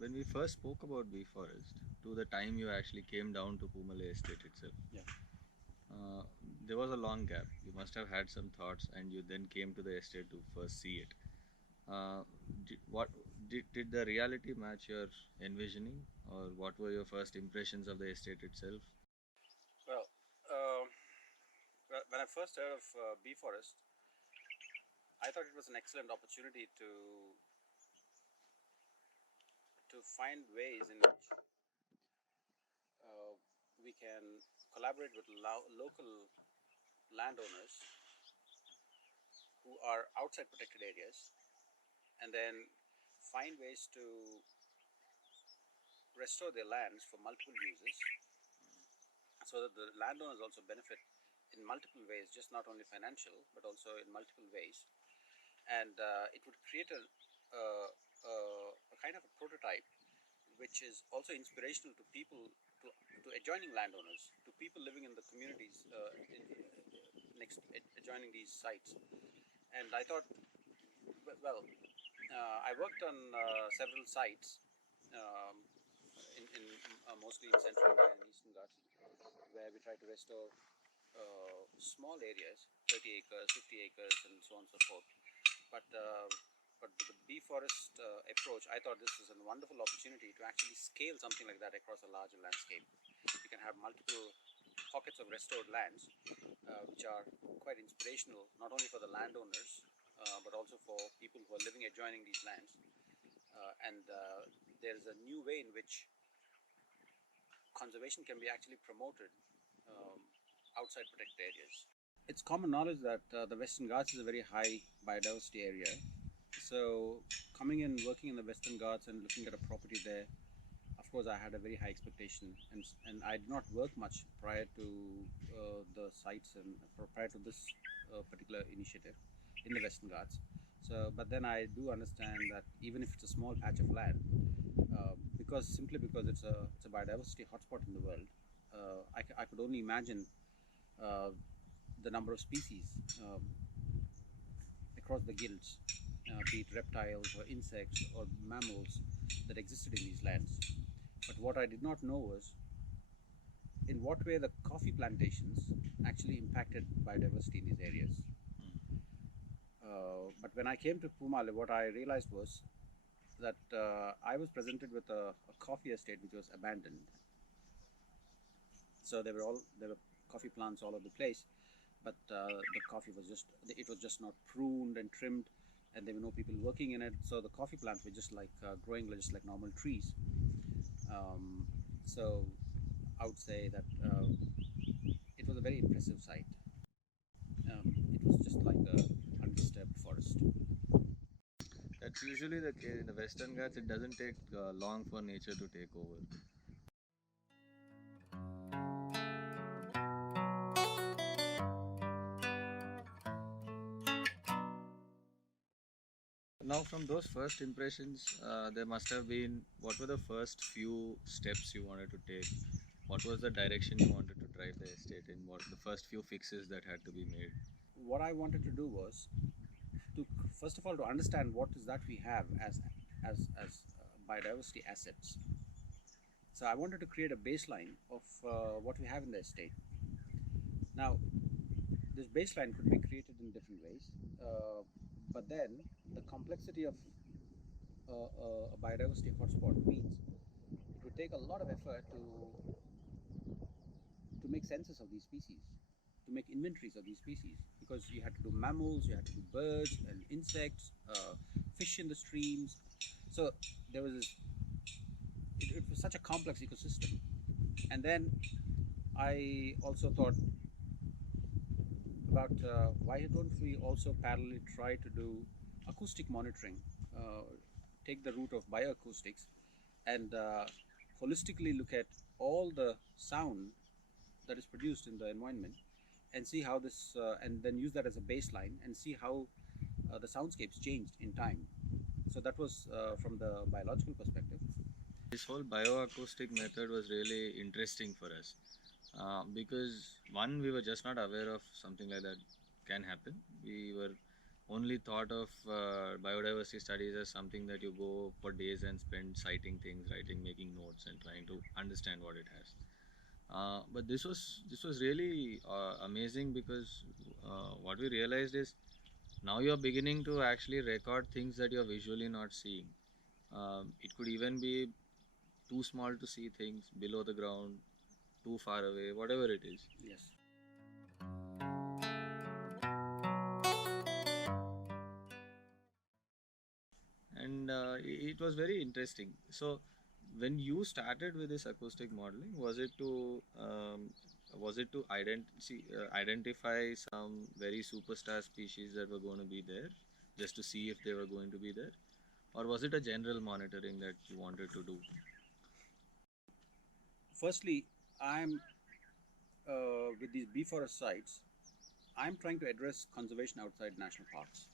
when we first spoke about Beforest, to the time you actually came down to Poomale estate itself, Yeah. there was a long gap. You must have had some thoughts, and you then came to the estate to first see it. Uh, did the reality match your envisioning, or what were your first impressions of the estate itself? Well, um when I first heard of Beforest, I thought it was an excellent opportunity to find ways in which uh, we can collaborate with local landowners who are outside protected areas, and then find ways to restore their lands for multiple uses, so that the landowners also benefit in multiple ways, just not only financial but also in multiple ways. And it would create a kind of a prototype which is also inspirational to people, to adjoining landowners, to people living in the communities next adjoining these sites. And I thought, well, I worked on several sites, um, in mostly in Central India and Eastern Ghats, where we try to restore small areas, 30 acres, 50 acres, and so on and so forth. But with the Beforest approach, I thought this is a wonderful opportunity to actually scale something like that across a larger landscape. You can have multiple pockets of restored lands, which are quite inspirational, not only for the landowners, but also for people who are living adjoining these lands. And there is a new way in which conservation can be actually promoted outside protected areas. It's common knowledge that the Western Ghats is a very high biodiversity area. So coming in, working in the Western Ghats and looking at a property there, of course I had a very high expectation, and I did not work much prior to the sites and prior to this particular initiative in the Western Ghats. So, but then I do understand that even if it's a small patch of land, simply because it's a biodiversity hotspot in the world, I could only imagine uh, the number of species across the guilds, be it reptiles or insects or mammals that existed in these lands. But what I did not know was in what way the coffee plantations actually impacted biodiversity in these areas. But when I came to Poomale, what I realized was that I was presented with a coffee estate which was abandoned. So there were coffee plants all over the place, but the coffee was just not pruned and trimmed, and there were no people working in it. So the coffee plants were just like growing just like normal trees. So I would say that it was a very impressive sight. It was just like a undisturbed forest. That's usually the case in the Western Ghats. It doesn't take long for nature to take over. Now, from those first impressions, there must have been, what were the first few steps you wanted to take? What was the direction you wanted to drive the estate in? What the first few fixes that had to be made? What I wanted to do was to first of all to understand what is that we have as biodiversity assets. So I wanted to create a baseline of what we have in the estate. Now, this baseline could be created in different ways, but then the complexity of a biodiversity hotspot means it would take a lot of effort to make census of these species, to make inventories of these species, because you had to do mammals, you had to do birds and insects, fish in the streams. So there was it was such a complex ecosystem. And then I also thought about why don't we also parallelly try to do acoustic monitoring, uh, take the route of bioacoustics, and holistically look at all the sound that is produced in the environment, and see how this, and then use that as a baseline and see how the soundscapes changed in time. So that was from the biological perspective. This whole bioacoustic method was really interesting for us because one, we were just not aware of something like that can happen. We were only thought of biodiversity studies as something that you go for days and spend citing things, writing, making notes, and trying to understand what it has. But this was really amazing, because what we realized is now you're beginning to actually record things that you're visually not seeing. It could even be too small to see things below the ground, too far away, whatever it is. Yes. And it was very interesting. So when you started with this acoustic modeling, was it to identify some very superstar species that were going to be there, just to see if they were going to be there, or was it a general monitoring that you wanted to do? Firstly, I'm with these Beforest sites, I'm trying to address conservation outside national parks.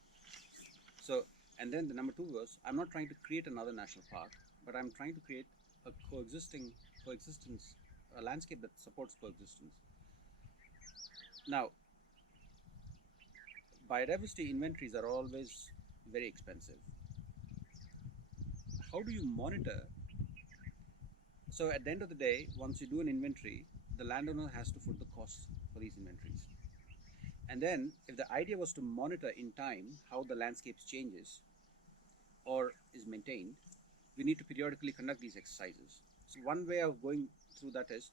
So, and then the number two was, I'm not trying to create another national park, but I'm trying to create a coexistence, a landscape that supports coexistence. Now, biodiversity inventories are always very expensive. How do you monitor? So, at the end of the day, once you do an inventory, the landowner has to foot the costs for these inventories. And then, if the idea was to monitor in time how the landscape changes or is maintained, we need to periodically conduct these exercises. So one way of going through that is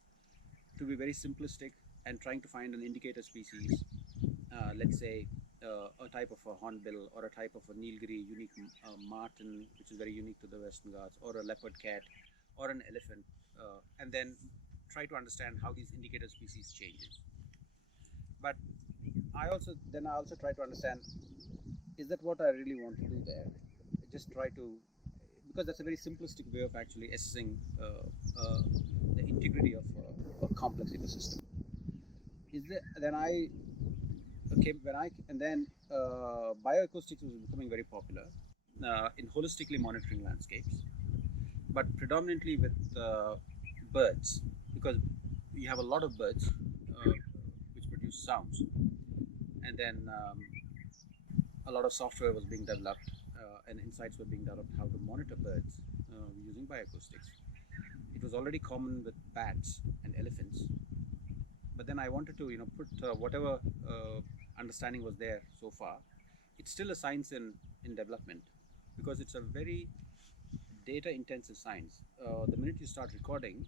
to be very simplistic and trying to find an indicator species, let's say a type of a hornbill or a type of a Nilgiri unique marten, which is very unique to the Western Ghats, or a leopard cat, or an elephant, and then try to understand how these indicator species changes. But I also try to understand, is that what I really want to do there? I just try to, because that's a very simplistic way of actually assessing the integrity of a complex ecosystem. Is there then I okay when I and then bioacoustics was becoming very popular in holistically monitoring landscapes, but predominantly with birds, because you have a lot of birds which produce sounds, and then a lot of software was being developed and insights were being developed how to monitor birds using bioacoustics. It was already common with bats and elephants, but then I wanted to put whatever understanding was there so far. It's still a science in development, because it's a very data intensive science. The minute you start recording,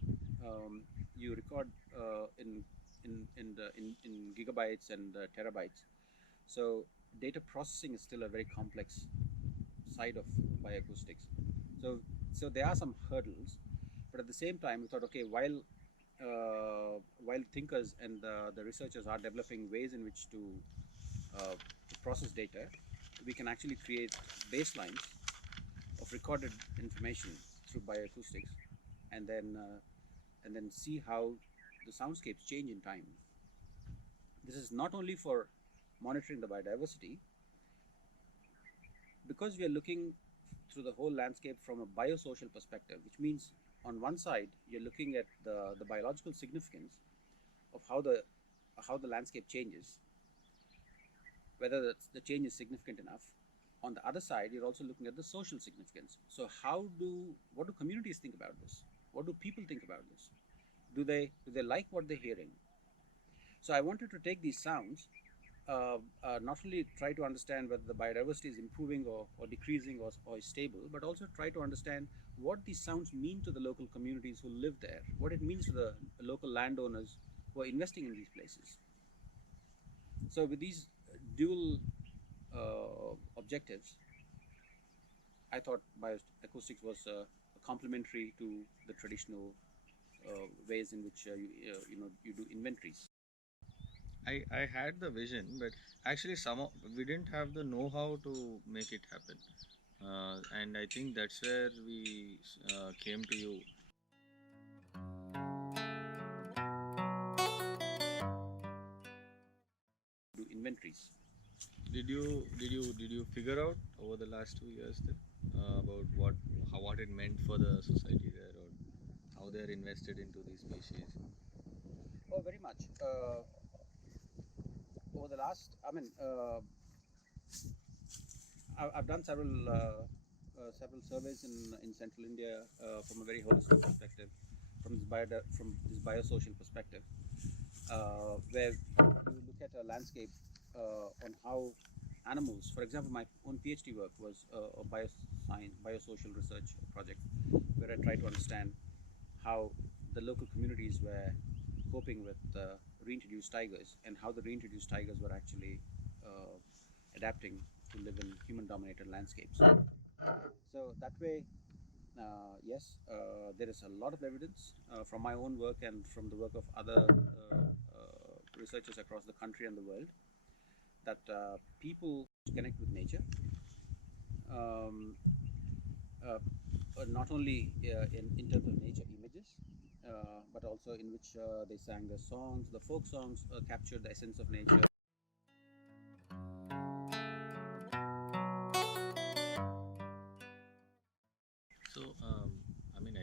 you record in gigabytes and terabytes. So data processing is still a very complex side of bioacoustics. So so there are some hurdles, but at the same time we thought, okay, while thinkers and the researchers are developing ways in which to process data, we can actually create baselines of recorded information through bioacoustics, and then see how the soundscapes change in time. This is not only for monitoring the biodiversity, because we are looking through the whole landscape from a biosocial perspective, which means on one side you're looking at the biological significance of how the landscape changes, whether the change is significant enough. On the other side, you're also looking at the social significance. So what do communities think about this? What do people think about this? Do they like what they're hearing? So I wanted to take these sounds, not only try to understand whether the biodiversity is improving or decreasing or is stable, but also try to understand what these sounds mean to the local communities who live there, what it means to the local landowners who are investing in these places. So with these dual objectives, I thought bioacoustics was complementary to the traditional ways in which you do inventories. I had the vision, but actually we didn't have the know-how to make it happen. And I think that's where we came to you. Do inventories. Did you figure out over the last 2 years then about what it meant for the society there, or how they're invested into these species? Oh, very much. Over the last, I mean, I've done several surveys in central India from a very holistic perspective, from this biosocial perspective, where you look at a landscape on how animals, for example, my own PhD work was a biosocial research project, where I tried to understand how the local communities were coping with reintroduced tigers, and how the reintroduced tigers were actually adapting to live in human-dominated landscapes. So that way, yes, there is a lot of evidence from my own work and from the work of other researchers across the country and the world that people connect with nature, um, uh, not only in terms of nature images, but also in which they sang the songs. The folk songs captured the essence of nature. So, I mean,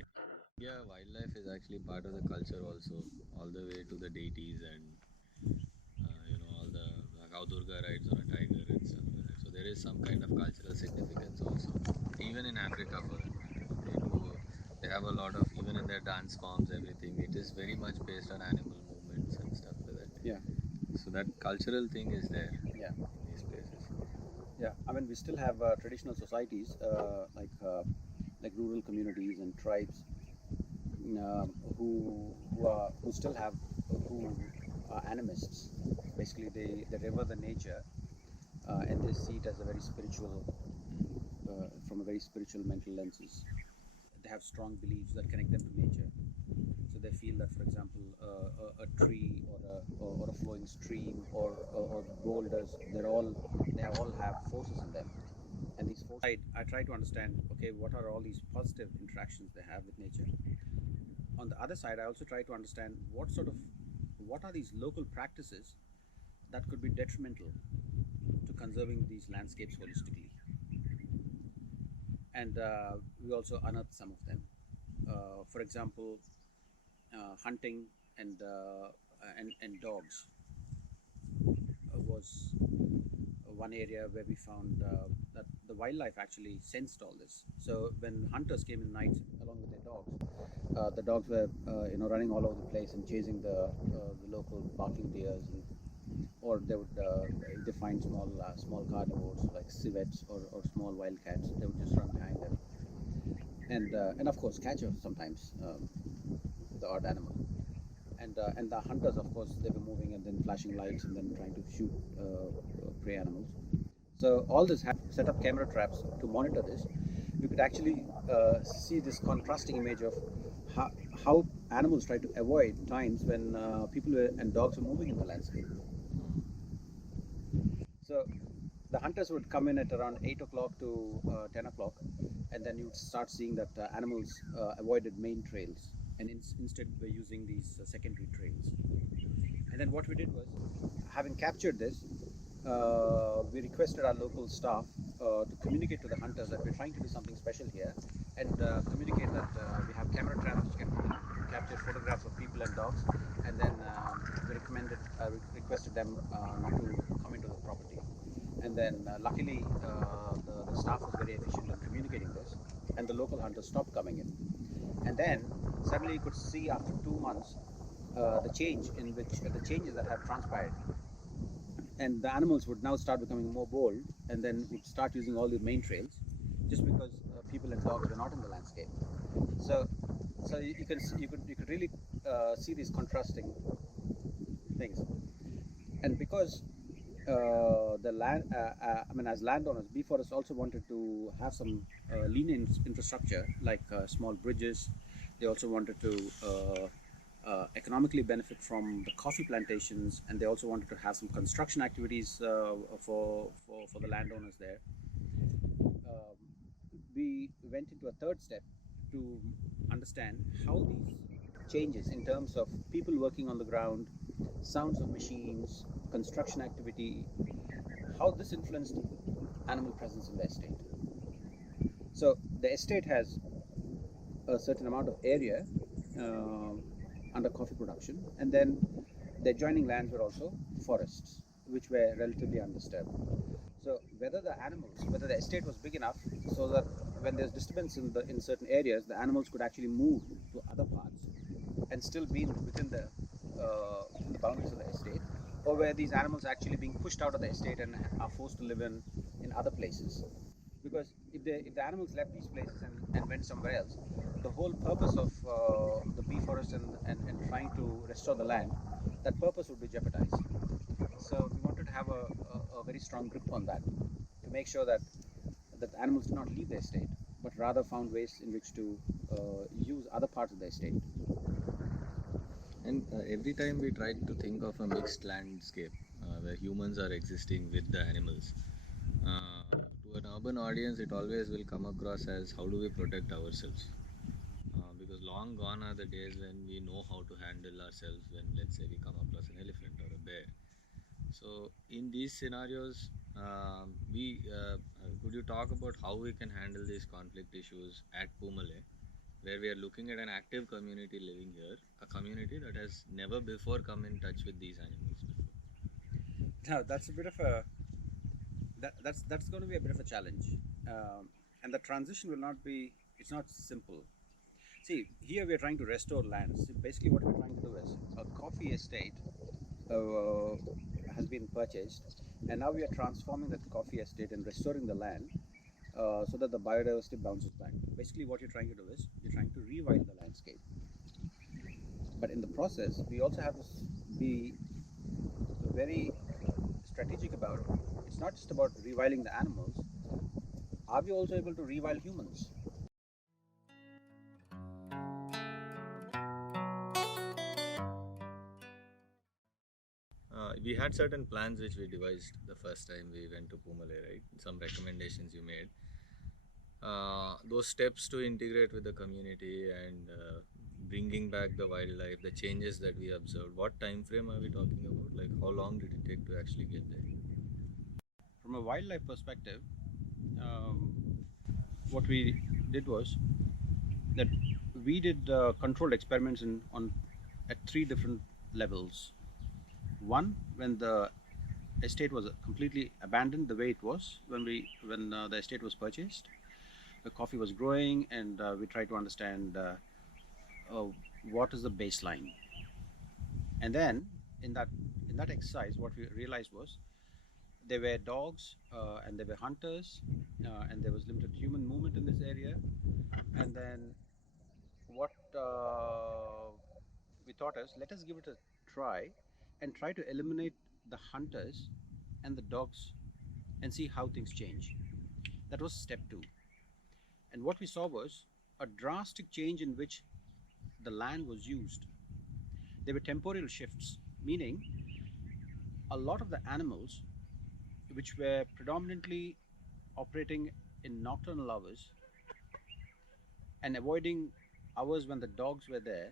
India wildlife is actually part of the culture also, all the way to the deities and all the how Durga rides on a tiger and stuff like that. So there is some kind of cultural significance also, even in Africa for that matter. They have a lot of, even in their dance forms, everything. It is very much based on animal movements and stuff like that. Yeah, So that cultural thing is there yeah, in these places. yeah. I mean, we still have traditional societies like rural communities and tribes who still have who are animists. Basically, they revere the nature and they see it as a very spiritual, from a very spiritual mental lenses. They have strong beliefs that connect them to nature. So they feel that, for example, a tree or a flowing stream or boulders, they all have forces in them, and these forces. I try to understand. Okay, what are all these positive interactions they have with nature? On the other side, I also try to understand what are these local practices that could be detrimental to conserving these landscapes holistically, and we also unearth some of them. For example, hunting and dogs was one area where we found that the wildlife actually sensed all this. So when hunters came in night along with their dogs, the dogs were running all over the place and chasing the local barking deers, or they would if they find small carnivores like civets or small wildcats, they would just run behind them, and of course catch sometimes the odd animal. And the hunters, of course, they were moving and then flashing lights and then trying to shoot prey animals. So all this had set up camera traps to monitor this. You could actually see this contrasting image of how animals try to avoid times when and dogs were moving in the landscape. So the hunters would come in at around 8 o'clock to 10 o'clock, and then you'd start seeing that animals avoided main trails and instead were using these secondary trails. And then what we did was, having captured this, we requested our local staff to communicate to the hunters that we're trying to do something special here, and communicate that we have camera traps which can capture photographs of people and dogs, and then we requested them not to come into the property. And then luckily the staff was very efficient in communicating this, and the local hunters stopped coming in. And then suddenly you could see after 2 months the changes that have transpired, and the animals would now start becoming more bold, and then would start using all the main trails, just because people and dogs were not in the landscape. So, you could really see these contrasting things, and because as landowners, Beforest also wanted to have some lean infrastructure like small bridges. They also wanted to economically benefit from the coffee plantations, and they also wanted to have some construction activities for the landowners there. We went into a third step to understand how these changes in terms of people working on the ground, sounds of machines, construction activity, how this influenced animal presence in the estate. So the estate has a certain amount of area under coffee production, and then the adjoining lands were also forests, which were relatively undisturbed. So whether the estate was big enough so that when there's disturbance in certain areas, the animals could actually move to other parts and still be within the boundaries of the estate, or where these animals are actually being pushed out of the estate and are forced to live in other places. Because if the animals left these places and went somewhere else, the whole purpose of the bee forest and trying to restore the land, that purpose would be jeopardized. So we wanted to have a very strong grip on that to make sure that the animals do not leave the estate, but rather found ways in which to use other parts of the estate. And every time we try to think of a mixed landscape where humans are existing with the animals, to an urban audience, it always will come across as how do we protect ourselves? Because long gone are the days when we know how to handle ourselves when, let's say, we come across an elephant or a bear. So, in these scenarios, we could you talk about how we can handle these conflict issues at Poomale, where we are looking at an active community living here, a community that has never before come in touch with these animals before. Now that's a bit of a that's going to be a bit of a challenge, and the transition will not be. It's not simple. See, here we are trying to restore lands. So basically, what we're trying to do is a coffee estate uh, has been purchased, and now we are transforming that coffee estate and restoring the land so that the biodiversity bounces back. Basically, what you're trying to do is you're trying to rewild the landscape. But in the process, we also have to be very strategic about it. It's not just about rewilding the animals. Are we also able to rewild humans? We had certain plans which we devised the first time we went to Poomale, right? Some recommendations you made. Those steps to integrate with the community and bringing back the wildlife, the changes that we observed. What time frame are we talking about? Like how long did it take to actually get there? From a wildlife perspective, um, what we did was that we did controlled experiments at three different levels. One, when the estate was completely abandoned the way it was when the estate was purchased. The coffee was growing, and we tried to understand uh, what is the baseline. And then in that in that exercise, what we realized was there were dogs and there were hunters, and there was limited human movement in this area. And then what we thought is, let us give it a try and try to eliminate the hunters and the dogs and see how things change. That was step two. And what we saw was a drastic change in which the land was used. There were temporal shifts, meaning a lot of the animals which were predominantly operating in nocturnal hours and avoiding hours when the dogs were there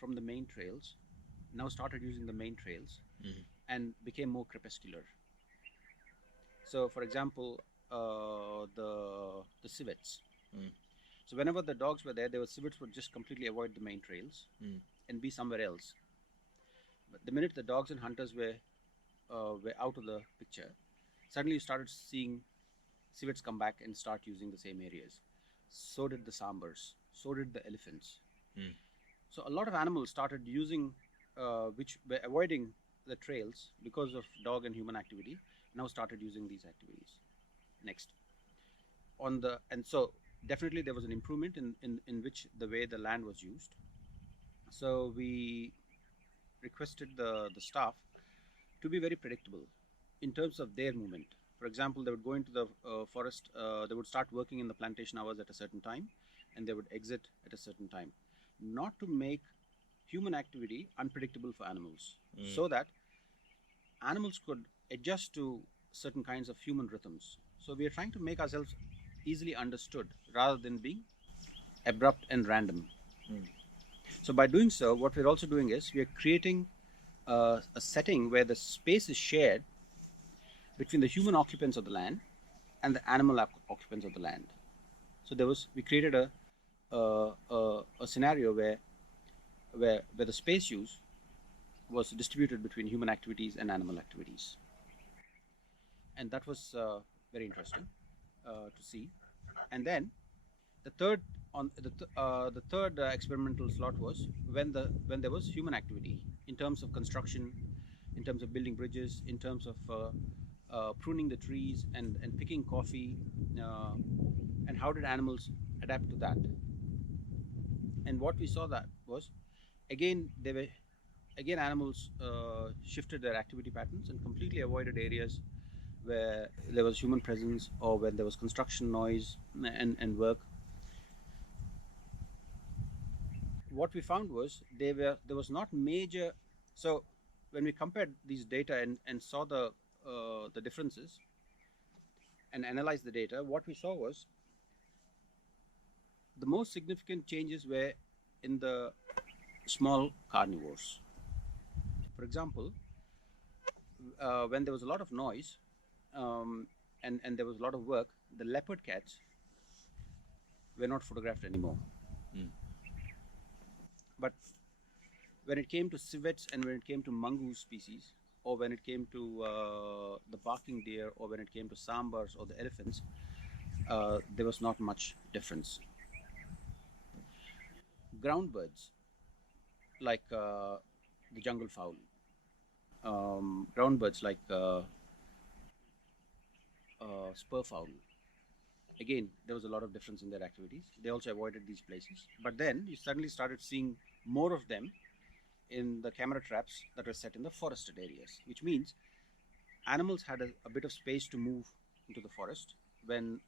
from the main trails now started using the main trails Mm-hmm. and became more crepuscular. So, for example, the civets. Mm. So, whenever the dogs were there, the civets would just completely avoid the main trails Mm. and be somewhere else. But the minute the dogs and hunters were out of the picture, suddenly you started seeing civets come back and start using the same areas. So did the sambars. So did the elephants. Mm. So a lot of animals started using, which were avoiding the trails because of dog and human activity, now started using these activities. Next, and so definitely there was an improvement in which the way the land was used. So we requested the staff to be very predictable in terms of their movement. For example, they would go into the forest, they would start working in the plantation hours at a certain time, and they would exit at a certain time, not to make human activity unpredictable for animals, so that animals could adjust to certain kinds of human rhythms. So we are trying to make ourselves easily understood rather than being abrupt and random. Mm. So by doing so, what we're also doing is we are creating a setting where the space is shared between the human occupants of the land and the animal occupants of the land. So we created a scenario where the space use was distributed between human activities and animal activities. and that was very interesting to see. And then the third the third experimental slot was when there was human activity in terms of construction, in terms of building bridges, in terms of pruning the trees and picking coffee, uh, and how did animals adapt to that. And what we saw that was, again they were again animals shifted their activity patterns and completely avoided areas where there was human presence or when there was construction noise and work. What we found was there was not major. So when we compared these data and saw the differences and analyzed the data, what we saw was the most significant changes were in the small carnivores. For example, when there was a lot of noise, and there was a lot of work, the leopard cats were not photographed anymore. Mm. But when it came to civets and when it came to mongoose species, or when it came to the barking deer, or when it came to sambars or the elephants, there was not much difference. Ground birds like the jungle fowl, ground birds like spur fowl. Again, there was a lot of difference in their activities. They also avoided these places. But then you suddenly started seeing more of them in the camera traps that were set in the forested areas, which means animals had a bit of space to move into the forest when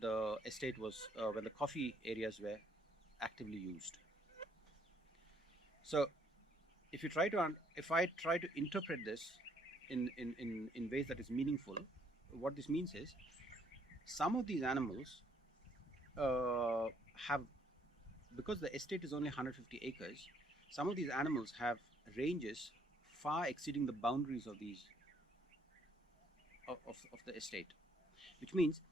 the estate was, when the coffee areas were actively used. So if you try to, if I try to interpret this in ways that is meaningful, what this means is some of these animals uh, have, because the estate is only 150 acres, some of these animals have ranges far exceeding the boundaries of these of the estate, which means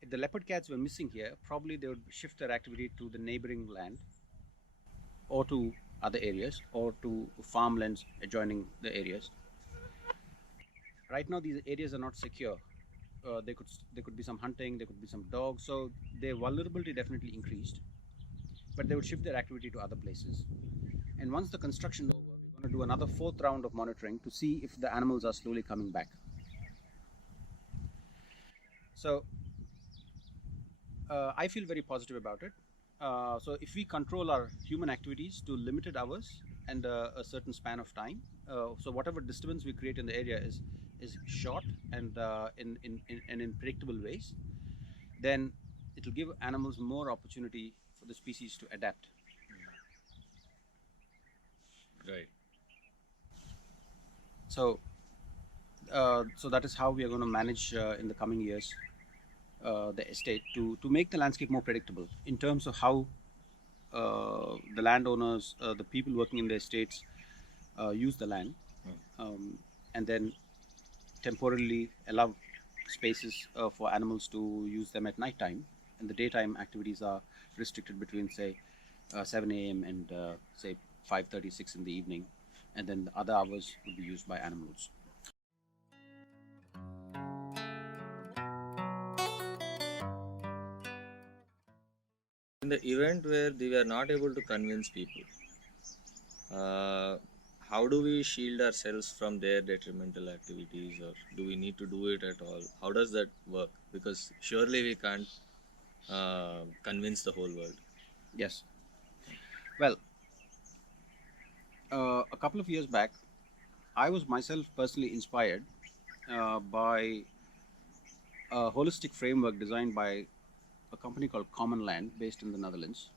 if the leopard cats were missing here, probably they would shift their activity to the neighboring land or to other areas or to farmlands adjoining the areas. Right now these areas are not secure. There could be some hunting, there could be some dogs, so their vulnerability definitely increased, but they would shift their activity to other places. And once the construction is over, we're going to do another fourth round of monitoring to see if the animals are slowly coming back. So I feel very positive about it. So if we control our human activities to limited hours and a certain span of time, so whatever disturbance we create in the area is short and in predictable ways, then it will give animals more opportunity for the species to adapt. Right. So so that is how we are going to manage in the coming years the estate to make the landscape more predictable in terms of how the landowners, the people working in the estates use the land, and then temporarily allow spaces for animals to use them at night time, and the daytime activities are restricted between say 7 a.m. and say 5:36 in the evening, and then the other hours would be used by animals. In the event where they were not able to convince people, uh, how do we shield ourselves from their detrimental activities, or do we need to do it at all? How does that work? Because surely we can't convince the whole world. Yes. Well, a couple of years back, I was myself personally inspired by a holistic framework designed by a company called Common Land based in the Netherlands,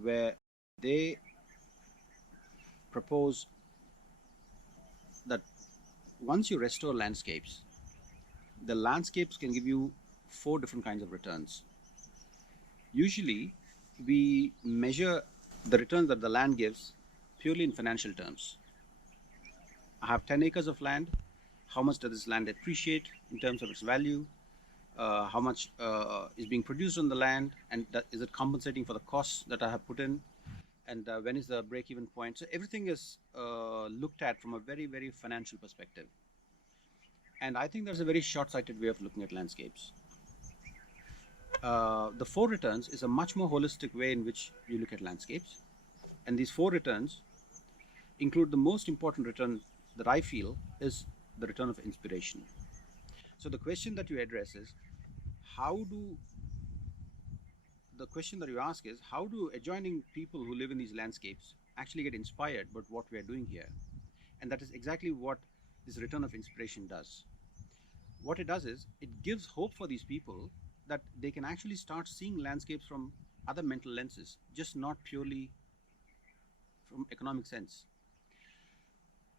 where they propose that once you restore landscapes, the landscapes can give you four different kinds of returns. Usually, we measure the returns that the land gives purely in financial terms. I have 10 acres of land. How much does this land appreciate in terms of its value? How much is being produced on the land, and is it compensating for the costs that I have put in? And when is the break-even point? So everything is looked at from a very, very financial perspective. And I think there's a very short-sighted way of looking at landscapes. The four returns is a much more holistic way in which you look at landscapes. And these four returns include the most important return that I feel is the return of inspiration. So the question that you address is, the question that you ask is, how do adjoining people who live in these landscapes actually get inspired by what we are doing here? And that is exactly what this return of inspiration does. What it does is, it gives hope for these people that they can actually start seeing landscapes from other mental lenses, just not purely from economic sense.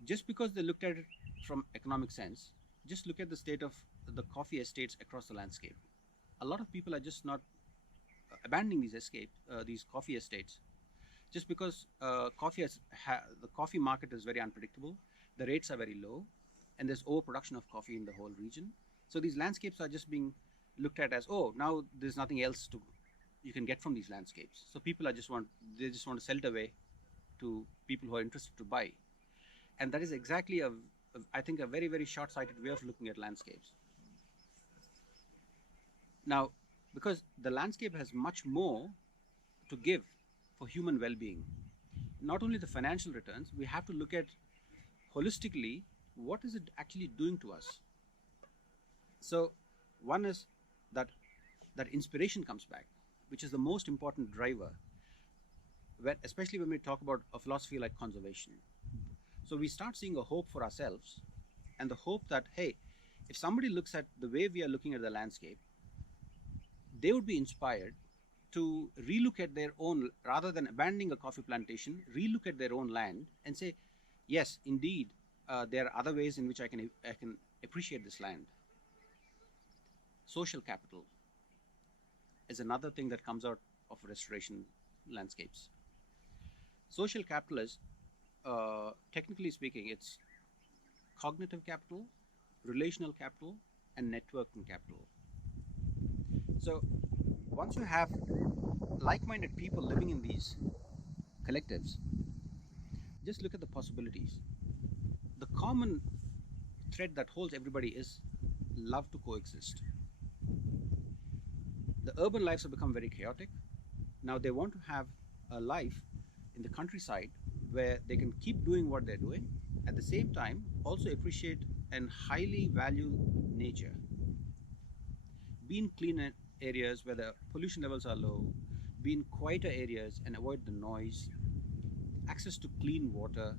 Just because they looked at it from economic sense, just look at the state of the coffee estates across the landscape. A lot of people are just not abandoning these coffee estates, just because the coffee market is very unpredictable, the rates are very low, and there's overproduction of coffee in the whole region. So these landscapes are just being looked at as, oh, now there's nothing else you can get from these landscapes. So people just want to sell it away to people who are interested to buy. And that is exactly I think a very, very short-sighted way of looking at landscapes. Now, because the landscape has much more to give for human well-being, not only the financial returns, we have to look at holistically, what is it actually doing to us? So one is that inspiration comes back, which is the most important driver, especially when we talk about a philosophy like conservation. So we start seeing a hope for ourselves, and the hope that, hey, if somebody looks at the way we are looking at the landscape, they would be inspired to relook at their own, rather than abandoning a coffee plantation, relook at their own land and say, yes, indeed, there are other ways in which I can appreciate this land. Social capital is another thing that comes out of restoration landscapes. Social capital is, technically speaking, it's cognitive capital, relational capital, and networking capital. So once you have like-minded people living in these collectives, just look at the possibilities. The common thread that holds everybody is love to coexist. The urban lives have become very chaotic. Now they want to have a life in the countryside where they can keep doing what they're doing, at the same time also appreciate and highly value nature. Be in clean areas where the pollution levels are low, be in quieter areas and avoid the noise, access to clean water,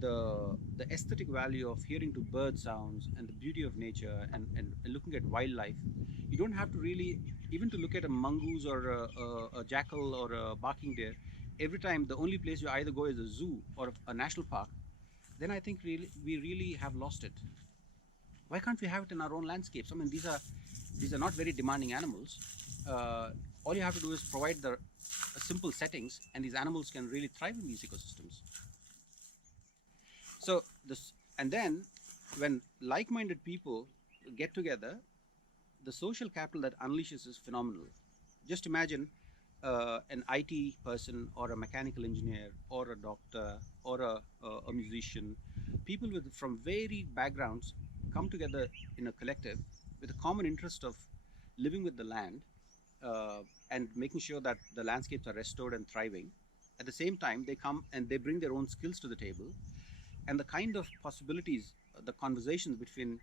the aesthetic value of hearing to bird sounds and the beauty of nature, and looking at wildlife. You don't have to really, even to look at a mongoose or a jackal or a barking deer, every time the only place you either go is a zoo or a national park, then I think we really have lost it. Why can't we have it in our own landscapes? I mean, these are not very demanding animals. All you have to do is provide the simple settings, and these animals can really thrive in these ecosystems. So and then when like-minded people get together, the social capital that unleashes is phenomenal. Just imagine an IT person or a mechanical engineer or a doctor or a musician, people from varied backgrounds come together in a collective with a common interest of living with the land and making sure that the landscapes are restored and thriving. At the same time, they come and they bring their own skills to the table, and the kind of possibilities, the conversations between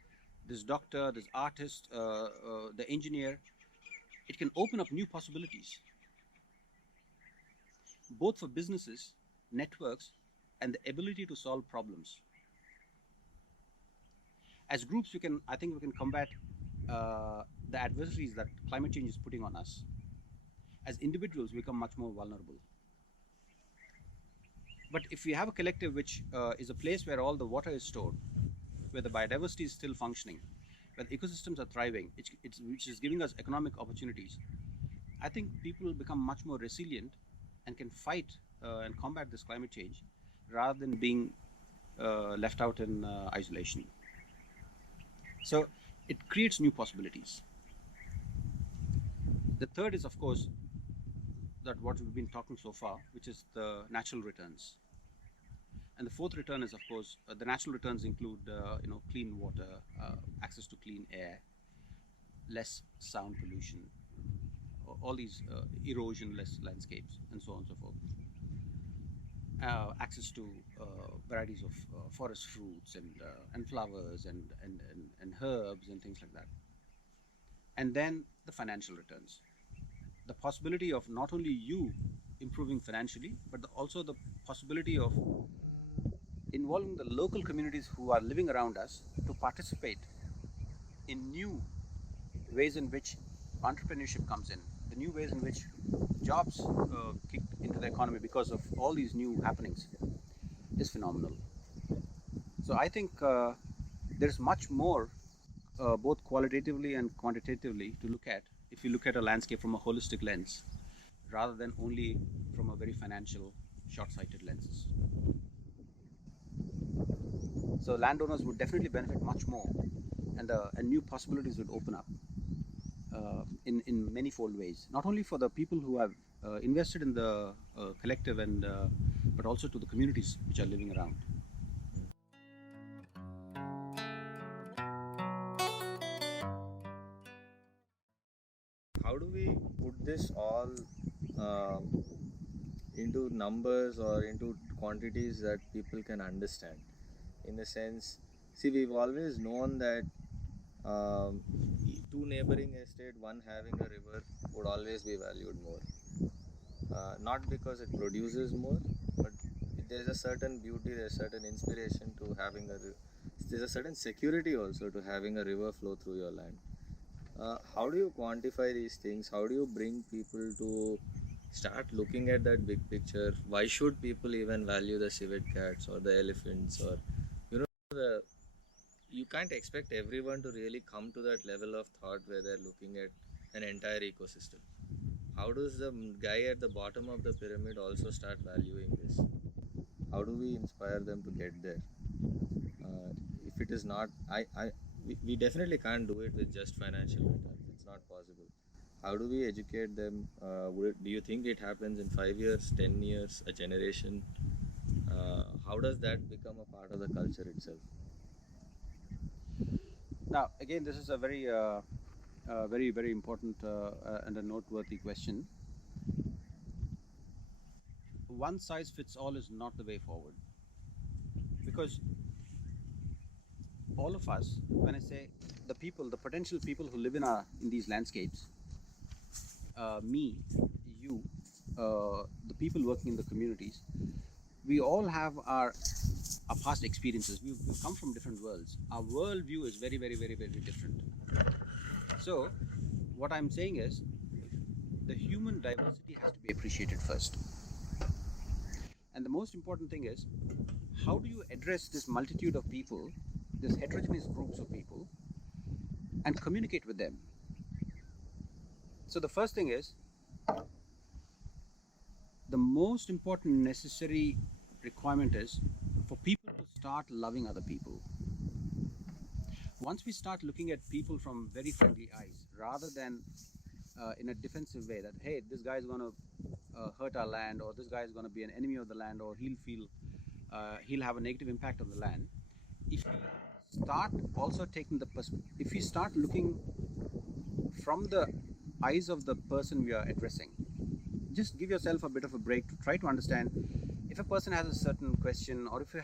this doctor, this artist, the engineer, it can open up new possibilities, both for businesses, networks, and the ability to solve problems. As groups, I think we can combat the adversities that climate change is putting on us. As individuals, we become much more vulnerable. But if we have a collective which is a place where all the water is stored, where the biodiversity is still functioning, where the ecosystems are thriving, which is giving us economic opportunities, I think people will become much more resilient and can fight and combat this climate change rather than being left out in isolation. So it creates new possibilities. The third is, of course, that what we've been talking so far, which is the natural returns. And the fourth return is, of course, the natural returns include, clean water, access to clean air, less sound pollution, all these erosion-less landscapes, and so on and so forth. Access to varieties of forest fruits and flowers and herbs and things like that. And then the financial returns. The possibility of not only you improving financially, but also the possibility of involving the local communities who are living around us to participate in new ways in which entrepreneurship comes in, the new ways in which jobs kick into the economy because of all these new happenings is phenomenal. So I think there's much more, both qualitatively and quantitatively, to look at if you look at a landscape from a holistic lens rather than only from a very financial, short-sighted lenses. So landowners would definitely benefit much more, and new possibilities would open up in manifold ways. Not only for the people who have invested in the collective, but also to the communities which are living around. How do we put this all into numbers or into quantities that people can understand? In the sense, see, we've always known that two neighboring estate, one having a river, would always be valued more. Not because it produces more, but there's a certain beauty, there's a certain inspiration to having there's a certain security also to having a river flow through your land. How do you quantify these things? How do you bring people to start looking at that big picture? Why should people even value the civet cats or the elephants, or you can't expect everyone to really come to that level of thought where they're looking at an entire ecosystem. How does the guy at the bottom of the pyramid also start valuing this? How do we inspire them to get there? If it is not, we definitely can't do it with just financial returns. It's not possible. How do we educate them? Do you think it happens in 5 years, 10 years, a generation? How does that become a part of the culture itself? Now, again, this is a very, very important and a noteworthy question. One size fits all is not the way forward, because all of us, when I say the people, the potential people who live in these landscapes, me, you, the people working in the communities, we all have our past experiences. We've come from different worlds. Our worldview is very, very, very, very different. So, what I'm saying is, the human diversity has to be appreciated first. And the most important thing is, how do you address this multitude of people, this heterogeneous groups of people, and communicate with them? So the first thing is, the most important necessary requirement is for people to start loving other people. Once we start looking at people from very friendly eyes, rather than in a defensive way, that hey, this guy is going to hurt our land, or this guy is going to be an enemy of the land, or he'll have a negative impact on the land. If we start also taking if we start looking from the eyes of the person we are addressing, just give yourself a bit of a break to try to understand if a person has a certain question, or if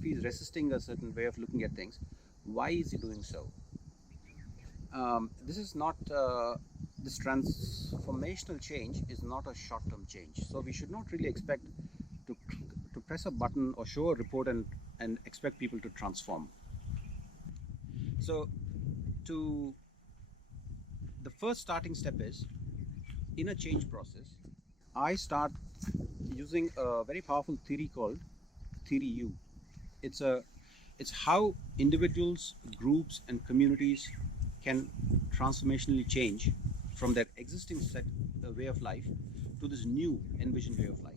he's resisting a certain way of looking at things, why is he doing so? This is not this transformational change is not a short-term change, so we should not really expect to press a button or show a report and expect people to transform. So the first starting step is, in a change process, I start using a very powerful theory called Theory U. It's how individuals, groups, and communities can transformationally change from their existing way of life to this new envisioned way of life.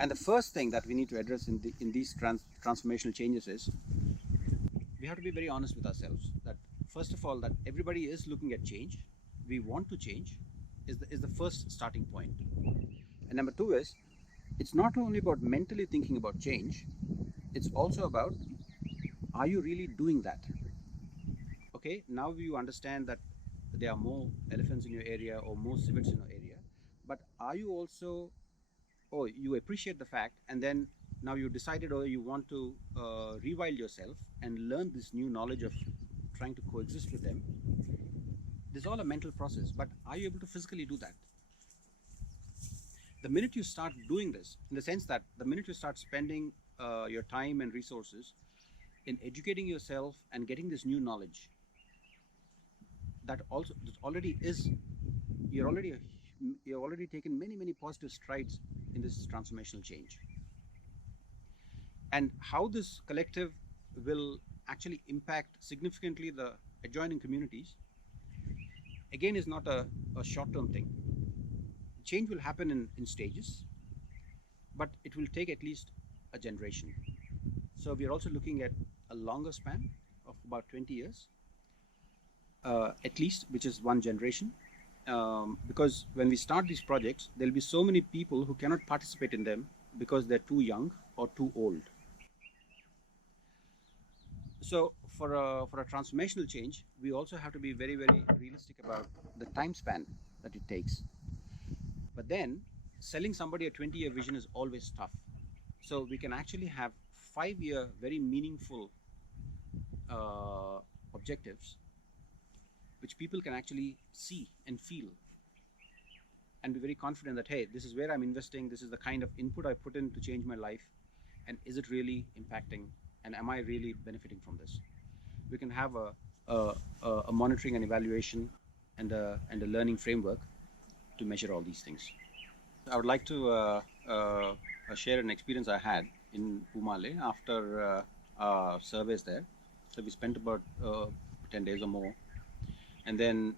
And the first thing that we need to address in these transformational changes is, we have to be very honest with ourselves that, first of all, that everybody is looking at change. We want to change is the first starting point. And number two is, it's not only about mentally thinking about change, it's also about, are you really doing that? Okay, now you understand that there are more elephants in your area or more civets in your area, but are you also, oh, you appreciate the fact, and then now you decided, or you want to rewild yourself and learn this new knowledge of trying to coexist with them. This is all a mental process, but are you able to physically do that? The minute you start doing this, in the sense that the minute you start spending your time and resources in educating yourself and getting this new knowledge, that also that already is, you're already you've already taken many positive strides in this transformational change. And how this collective will actually impact significantly the adjoining communities, again, is not a short-term thing. Change will happen in stages, but it will take at least a generation. So we are also looking at a longer span of about 20 years, at least, which is one generation. Because when we start these projects, there'll be so many people who cannot participate in them because they're too young or too old. So for a transformational change, we also have to be very realistic about the time span that it takes. But then selling somebody a 20-year vision is always tough. So we can actually have 5-year very meaningful objectives which people can actually see and feel and be very confident that, hey, this is where I'm investing, this is the kind of input I put in to change my life, and is it really impacting, and am I really benefiting from this? We can have a monitoring and evaluation and a learning framework to measure all these things. I would like to share an experience I had in Poomale after surveys there. So we spent about 10 days or more, and then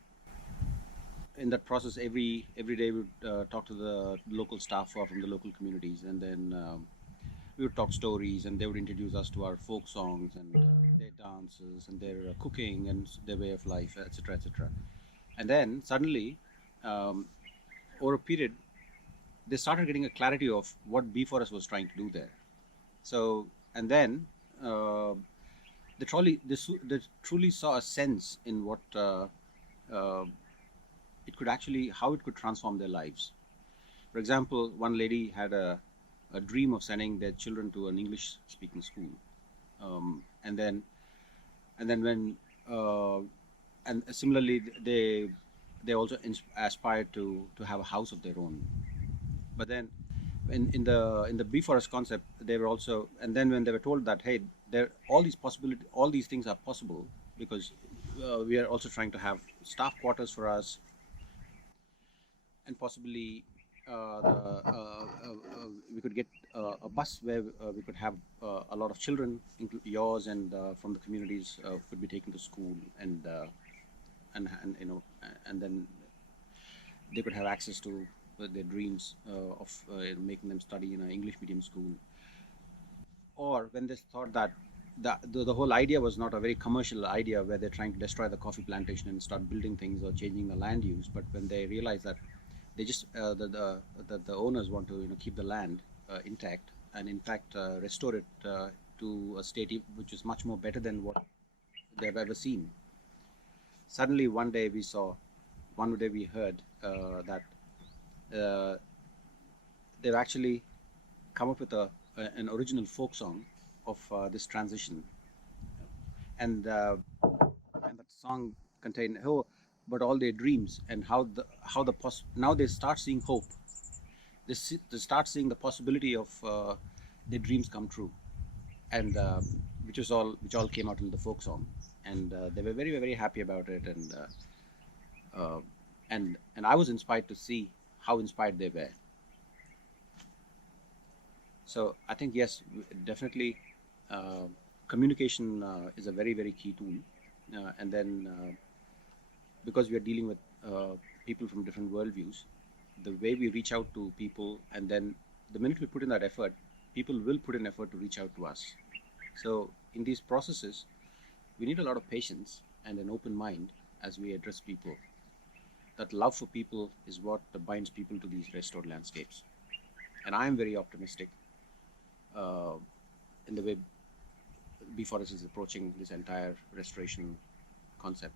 in that process, every day we would talk to the local staff from the local communities, and then we would talk stories, and they would introduce us to our folk songs and their dances and their cooking and their way of life, etc., etc. And then suddenly, over a period, they started getting a clarity of what Beforest was trying to do there. So, and then they truly saw a sense in what it could actually, how it could transform their lives. For example, one lady had a dream of sending their children to an English-speaking school, and then when and similarly they also aspired to have a house of their own. But then in the Beforest concept, they were also, and then when they were told that, hey, there all these possibilities, all these things are possible, because we are also trying to have staff quarters for us, and possibly we could get a bus where we could have a lot of children, yours and from the communities, could be taken to school, and you know, and then they could have access to their dreams of making them study in an English medium school. Or when they thought that the whole idea was not a very commercial idea where they're trying to destroy the coffee plantation and start building things or changing the land use, but when they realized that they just the owners want to, you know, keep the land intact, and in fact restore it to a state which is much more better than what they've ever seen. Suddenly one day we heard that they've actually come up with an original folk song of this transition, and that song contained, oh, but all their dreams, and now they start seeing hope. They start seeing the possibility of their dreams come true, and which all came out in the folk song, and they were very happy about it, and I was inspired to see how inspired they were. So I think, yes, definitely, communication is a very key tool, and then because we are dealing with people from different worldviews, the way we reach out to people, and then the minute we put in that effort, people will put in effort to reach out to us. So in these processes, we need a lot of patience and an open mind as we address people. That love for people is what binds people to these restored landscapes. And I am very optimistic in the way Beforest is approaching this entire restoration concept.